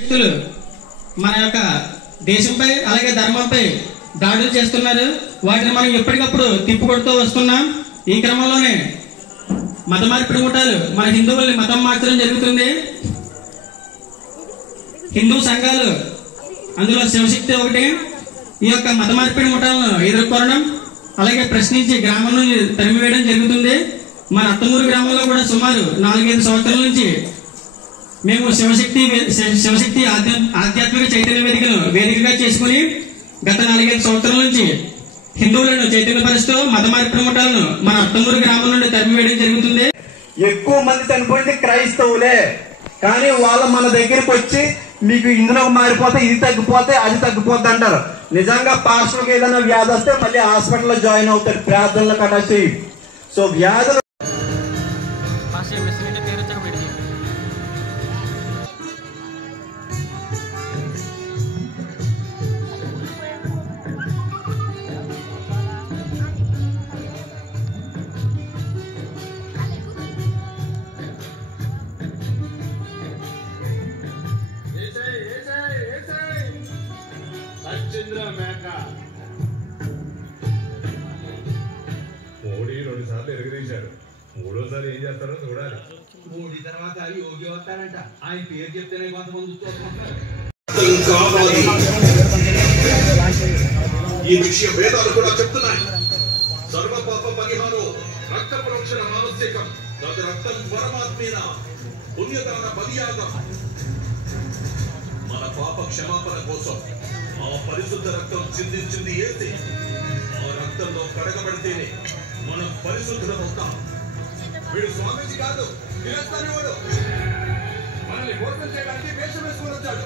వ్యక్తులు మన యొక్క దేశంపై అలాగే ధర్మంపై దాడులు చేస్తున్నారు. వాటిని మనం ఎప్పటికప్పుడు తిప్పుకొడుతూ వస్తున్నాం. ఈ క్రమంలోనే మత మార్పిడి ముఠాలు మన హిందువుల్ని మతం మార్చడం జరుగుతుంది. హిందూ సంఘాలు అందులో శివశక్తి ఒకటి ఈ యొక్క మత మార్పిడి ముఠాలను ఎదుర్కోవడం అలాగే ప్రశ్నించి గ్రామం నుంచి తరిమివేయడం జరుగుతుంది. మన అత్తమూరు గ్రామంలో కూడా సుమారు 4-5 సంవత్సరాల నుంచి మేము శివశక్తి ఆధ్యాత్మిక చైతన్య వేదికగా చేసుకుని గత 4-5 సంవత్సరాల నుంచి హిందువులను చైతన్యపరుస్తూ మత మార్పిడి ముఠాలను మన అత్తమూరు గ్రామం నుండి తరిమివేయడం జరుగుతుంది. ఎక్కువ మంది చనిపోయింది క్రైస్తవులే, కానీ వాళ్ళు మన దగ్గరికి వచ్చి మీకు ఇందులో మారిపోతే ఇది తగ్గిపోతే అది తగ్గిపోద్ది అంటారు. నిజంగా పాస్టర్కి ఏదైనా వ్యాధి వస్తే మళ్ళీ హాస్పిటల్లో జాయిన్ అవుతారు ప్రార్థనలు కట్టా చేయి. సో వ్యాధులు మోడీ 2 సార్లు ఎరగదీశాడు. 3వసారి ఏం చేస్తారో చూడాలి. మోడీ తర్వాత యోగి వస్తారంట. ఆయన పేరు చెప్తేనే కొంతమంది ఈ విషయం వేదాలు కూడా చెప్తున్నాయి. సర్వ పాప పరిహారం రక్త ప్రోక్షణ మానసికం తది రక్తం పరమాత్మేన పుణ్యదాన బలియాగం. మన పాప క్షమాపణ కోసం ఆ పరిశుద్ధ రక్తం చిందించింది ఏది? ఆ రక్తంలో కడగబడితేనే మనం పరిశుద్ధులమవుతాం. వీడు స్వామీజీ కాదు, వీరస్తాని వాడు. మనల్ని మోసం చేయడానికి వేషం వేసుకుని వచ్చాడు.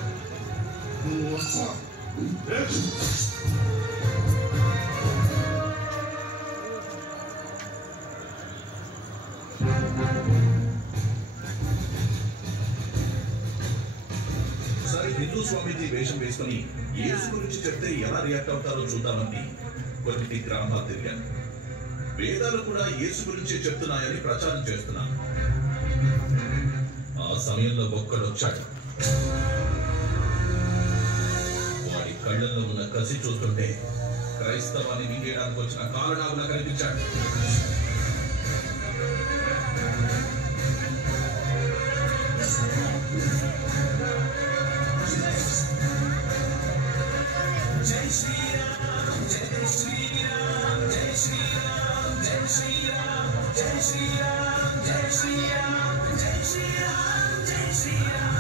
సరే, హిందూ స్వామీజీ వేషం వేసుకుని యేసు గురించి చెప్తే ఎలా రియాక్ట్ అవుతారో చూద్దామని కొన్ని గ్రామాలు తిరిగాను. వేదాలు కూడా యేసు గురించి చెప్తున్నాయని ప్రచారం చేస్తున్నాను. ఆ సమయంలో ఒక్కడొచ్చాడు. వాడి కళ్ళల్లో ఉన్న కసి చూస్తుంటే క్రైస్తవాన్ని మింగేయడానికి వచ్చిన కారణాలుగా కనిపించాడు. జై శ్రీరామ్ జై శ్రీరామ్ జై శ్రీరామ్ జై శ్రీరామ్ జై శ్రీరామ్ జై శ్రీరామ్ జై శ్రీరామ్ జై శ్రీరామ్.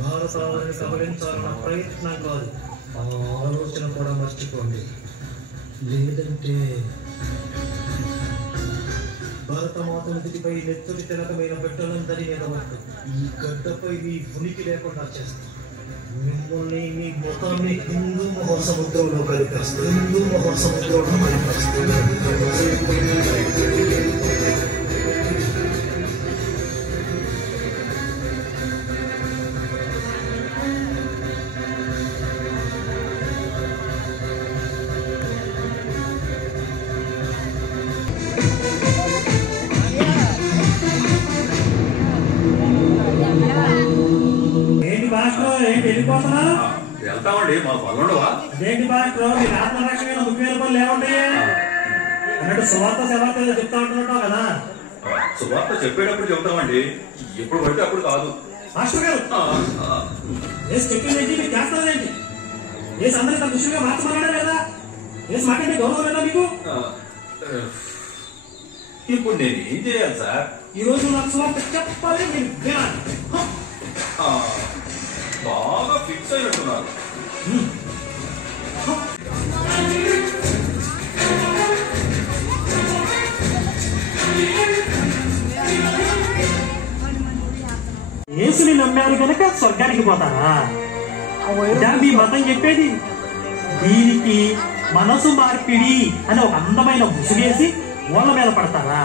భారతాన్ని సవరించాలన్న ప్రయత్నం కాదు, ఆ ఆలోచన కూడా మర్చిపోండి. లేదంటే భారతమాత నుదిటిపై నెత్తుడి తిలకమైన బిడ్డలందరి మీద ఈ గడ్డపై మీ ఉనికి లేకుండా చేస్తాం. మిమ్మల్ని మీ మొత్తాన్ని హిందూ మహాసముద్రంలో కలిపేస్తాం. హిందూ మహాసముద్రంలో కలిపేస్తాం. వెళ్తామండి, మా పనుండవా? అదేంటి పాస్టర్, మీ ఆత్మరక్షణ 30,000 రూపాయలు లేవుంటాయి అన్నట్టు సువార్త సేవార్త చెప్తా ఉంటున్నావు కదా. సువార్త చెప్పేటప్పుడు చెబుతామండి, ఎప్పుడు పడితే అప్పుడు కాదు. మాస్టర్ గారు ఏసు చెప్పిందేంటి, మీరు చేస్తారేంటి? ఏసు అందరికీ తన విషయంగా మార్చమన్నాడా లేదా? ఏసు మాట్లాడే గౌరవం లేదా మీకు? ఇప్పుడు నేను ఏం చేయాలి సార్? ఈ రోజు నాకు సువార్త చెప్పాలి, మీరు వినాలి. బాగా ఫిక్స్ అయినట్టున్నారు. యేసుని నమ్మారు గనక స్వర్గానికి పోతారా? మీ మతం చెప్పేది. దీనికి మనసు మార్పిడి అని ఒక అందమైన ముసుగేసి ఓళ్ళ మీద పడతారా?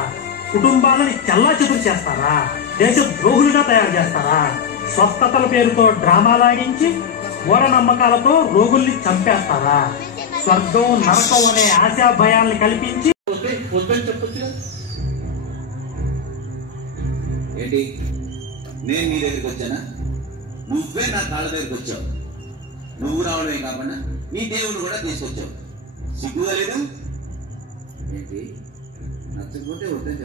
కుటుంబాలని చెల్లా చెదురు చేస్తారా? దేశ ద్రోహులుగా తయారు చేస్తారా? స్వస్థతల పేరుతో డ్రామాలాగించి మూఢనమ్మకాలతో రోగుల్ని చంపేస్తారా? స్వర్గం నరకం అనే ఆశా భయాల్ని కల్పించి వద్దని చెప్పొచ్చు. ఏంటి నేను నీ దగ్గరికి వచ్చానా? నువ్వే నా కాళ్ళ దగ్గరికి వచ్చావు. నువ్వు రావడమే కాకుండా నీ దేవుని కూడా తీసుకొచ్చావు. సిగ్గుగా లేదు ఏంటి? నచ్చకపోతే వద్దని